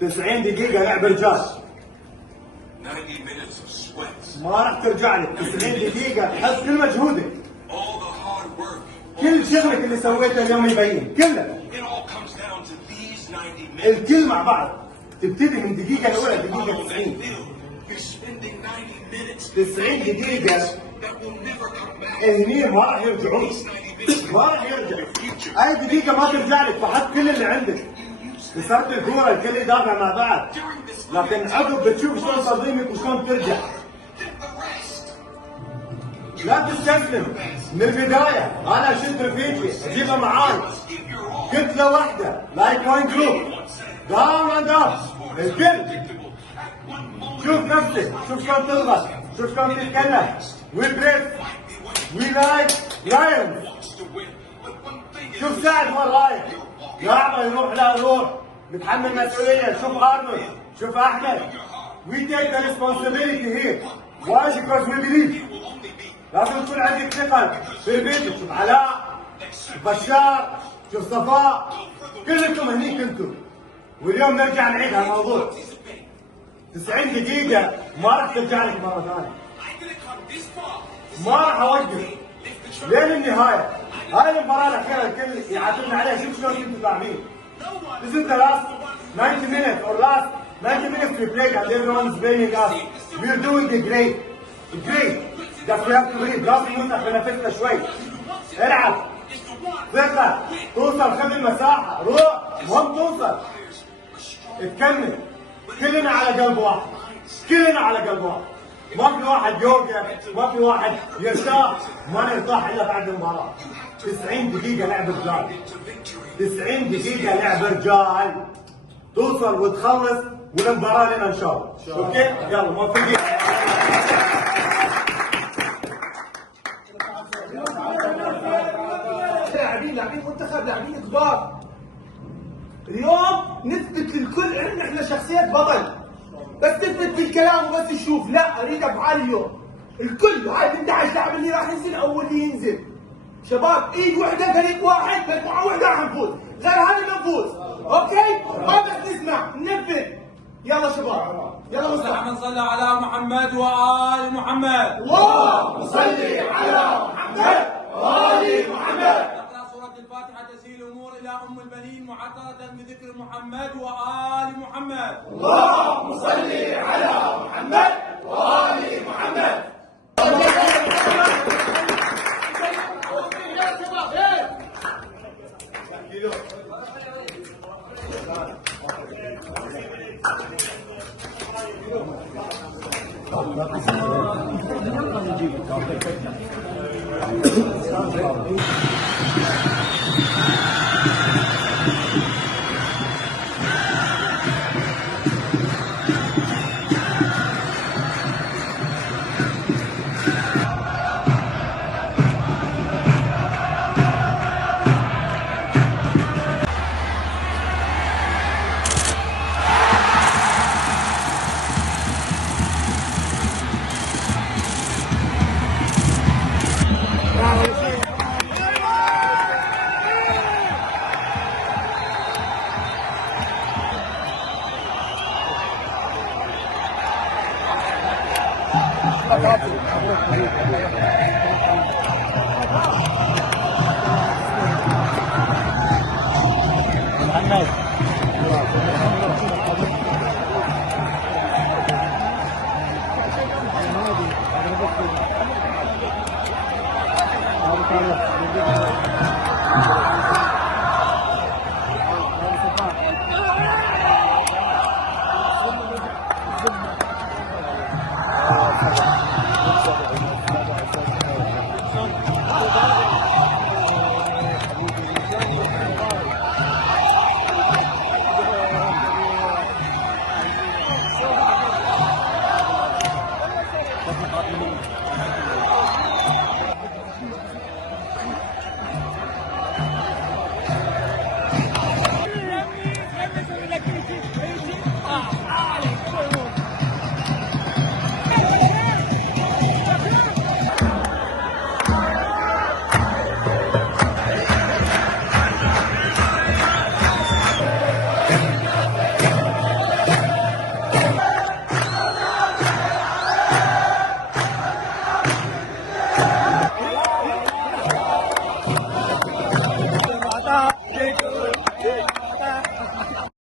90 دقيقة لعب رجال. 90 minutes of sweat. ما راح ترجع لك 90 دقيقة تحط كل مجهودك. All the hard work. كل شغلك اللي سويته اليوم يبين كله. It all comes down to these 90 minutes. الكل مع بعض. تبتدي من الدقيقة الأولى دقيقة 90. You're spending 90 minutes. 90 دقيقة That will never come back. هني ما راح يرجعون. ما راح يرجع. أي دقيقة ما ترجع لك فحط كل اللي عندك. كسرت الكورة الكل يدافع مع بعض. لكن عقب بتشوف شلون تنظيمك وشلون ترجع. لا تستسلم من البداية. أنا أشد رفيقي أجيبه معاي. كتلة واحدة لايك وين جروب. داون اند اب. الكل. شوف نفسك، شوف شلون تضغط، شوف شلون تتكلم. وي بريف. وي لايك لايونز. شوف سعد وين رايح. لعبه يروح لا يروح. متحمل مسؤولية. شوف أرنولد. شوف أحمد. We take the responsibility here. Why? Because we believe. لازم يكون عندك ثقة في بيتك. شوف علاء. شوف بشار. شوف صفاء. كلكم هنيك انتم. واليوم نرجع نعيد هالموضوع. 90 دقيقة ما راح ترجع لك مرة ثانية. ما راح أوقف. لين النهاية. هاي المباراة الأخيرة الكل يعاتبنا عليها. شوف شلون كنتوا لاعبين. This is the last 90 minutes or last 90 minutes we played and everyone's blaming us. We're doing great. Great. Just we have to breathe. لازم نفتح بنفسنا شوي. العب. ثقة. توصل خذ المساحة. روح. مهم توصل. تكمل. كلنا على قلب واحد. كلنا على قلب واحد. ما في واحد يوقف، ما في واحد يرتاح، ما نرتاح الا بعد المباراة. 90 دقيقة لعب رجال. 90 دقيقة لعب رجال. توصل وتخلص والمباراة لنا ان شاء الله. اوكي؟ يلا موفقين. لاعبين منتخب، لاعبين كبار. اليوم نثبت للكل ان احنا شخصيات بطل. بس تثبت بالكلام وبس تشوف، لا اريد افعال اليوم. الكل هاي ال 11 لاعب اللي راح ينزل او اللي ينزل. شباب ايد واحده فريق واحد مجموعه واحده راح نفوز، غير هذا ما نفوز. اوكي؟ ما بس نسمع، ننفذ. يلا شباب، يلا مصطفى. اللهم صل على محمد وآل محمد. اللهم صل على محمد وآل محمد. نقرأ سورة الفاتحة تسهيل الأمور إلى أم البنين معطرة بذكر محمد وآل محمد. اللهم صل على محمد وآل محمد. مبروك.